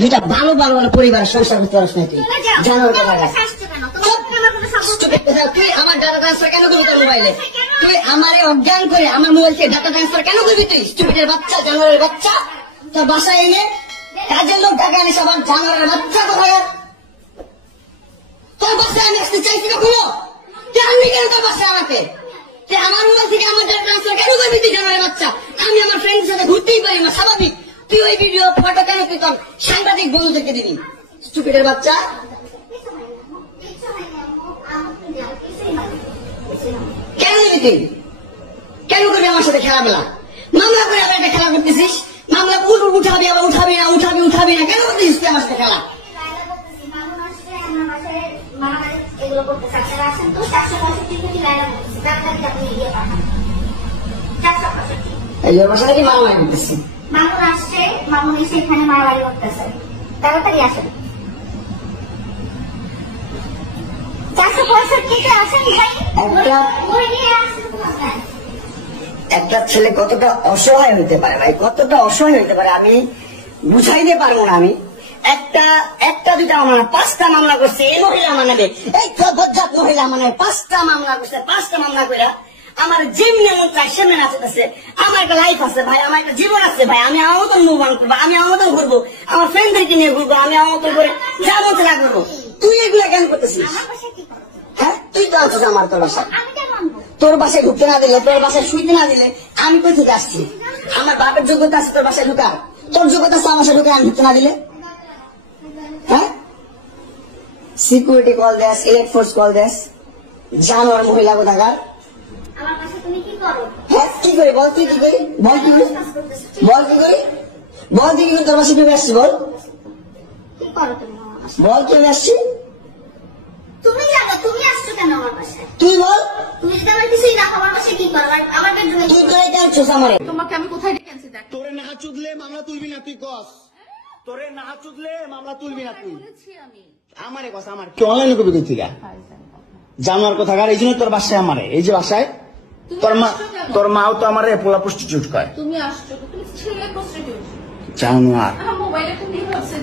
দুইটা ভালো ভালো পরিবারের সংসার করতে পারছ না তুই জানার কথা তুই আমার ডাটা ট্রান্সফার কেন করবি তোর মোবাইলে? তুই আমারে অজ্ঞান করে আমার মোবাইল থেকে ডাটা ট্রান্সফার কেন করবি? তুই স্টুপিডের বাচ্চা, জানোয়ারের বাচ্চা। তোর বাসায় এনে কাজের লোক টাকা আনিস, আবার জানোয়ারের বাচ্চা কোথায়? তোর বাসায় আমি আসতে চাইছি কখনো? তুই আনবি কেন তোর বাসায় আমাকে? তুই আমার মোবাইল থেকে আমার ডাটা ট্রান্সফার কেন করবি? তুই জানোয়ারের বাচ্চা। আমি আমার ফ্রেন্ডের সাথে ঘুরতেই পারি না, স্বাভাবিক। তুই ওই ভিডিও ফটো কেন তুই তোর সাংবাদিক বন্ধুদেরকে দিবি? স্টুপিডের বাচ্চা। কেন দিবি তুই? কেন করবি আমার সাথে খেলাধুলা? মামলা করে আবার একটা খেলা করতেছিস। মামলা উঠাবি, আবার উঠাবি না, উঠাবি না, কেন করতেছিস তুই আমার সাথে খেলা? বাসায় কি মারামারি করতেছি? মামুন আসছে, মামুন এসে এখানে মারামারি করতেছে। তাড়াতাড়ি আসেন। 465 আসেন ভাই। একটা ছেলে কতটা অসহায় হইতে পারে ভাই, কতটা অসহায় হইতে পারে আমি বুঝাইতে পারবো না। আমি একটা দুইটা মামলা 5টা মামলা করছে এই মহিলা মানাবে, এই বজ্জাত মহিলা মানে 5টা মামলা করছে। 5টা মামলা করে আমার যেমনি মন চাই সেমনি নাচতেছে। আমার একটা লাইফ আছে ভাই, আমার একটা জীবন আছে ভাই। আমি আমার মতন মুভ অন করবো, আমি আমার মতন ঘুরবো, আমার ফ্রেন্ডদেরকে নিয়ে ঘুরবো, আমি আমার মতন করে যা মন চাই করবো। তুই এগুলা কেন করতেছিস? হ্যাঁ, তুই তো আছিস আমার তোর বাসায়। তোর বাসায় ঢুকতে না দিলে, তোর বাসায় শুইতে না দিলে আমি কই থেকে আসছি? আমার বাপের যোগ্যতা আছে তোর বাসায় ঢুকার? তোর যোগ্যতা আছে আমার বাসায় ঢুকে আমি ঢুকতে না দিলে? হ্যাঁ, সিকিউরিটি কল দেস, ইলেক্ট ফোর্স কল দেস, জানোয়ার মহিলা কোথাকার। হ্যাঁ, কি করি বল? তুই কি করি বল? কি করি বল? কি করি বল? তুই কি করি তোর বাসায় ঢুকে আসছি? বল বল তুই আসছি? তুমি জানো তুমি আসছো কেন আমার বাসায়? তুই বল। তুমি যদি আমার কিছুই না আমার বাসায় কি করো? আমার বেডরুমে তুই তো এটা আনছিস আমারে। তোমাকে আমি কোথায় রেখেছি দেখ। তোরে না চুদলে মামলা তুলবি না তুই কস? তোরে না চুদলে মামলা তুলবি না তুই? বলেছি আমি। আমারে কস, আমার কি অনলাইনে কবি কই থেকে জানোয়ার কোথাকার? এই জন্য তোর বাসায় আমারে, এই যে বাসায় তোর মাও তো আমারে পোলা প্রস্টিটিউট কয়। তুমি আসছো, তুমি ছেলে প্রস্টিটিউট জানোয়ার। মোবাইলে তুমি ভাবছে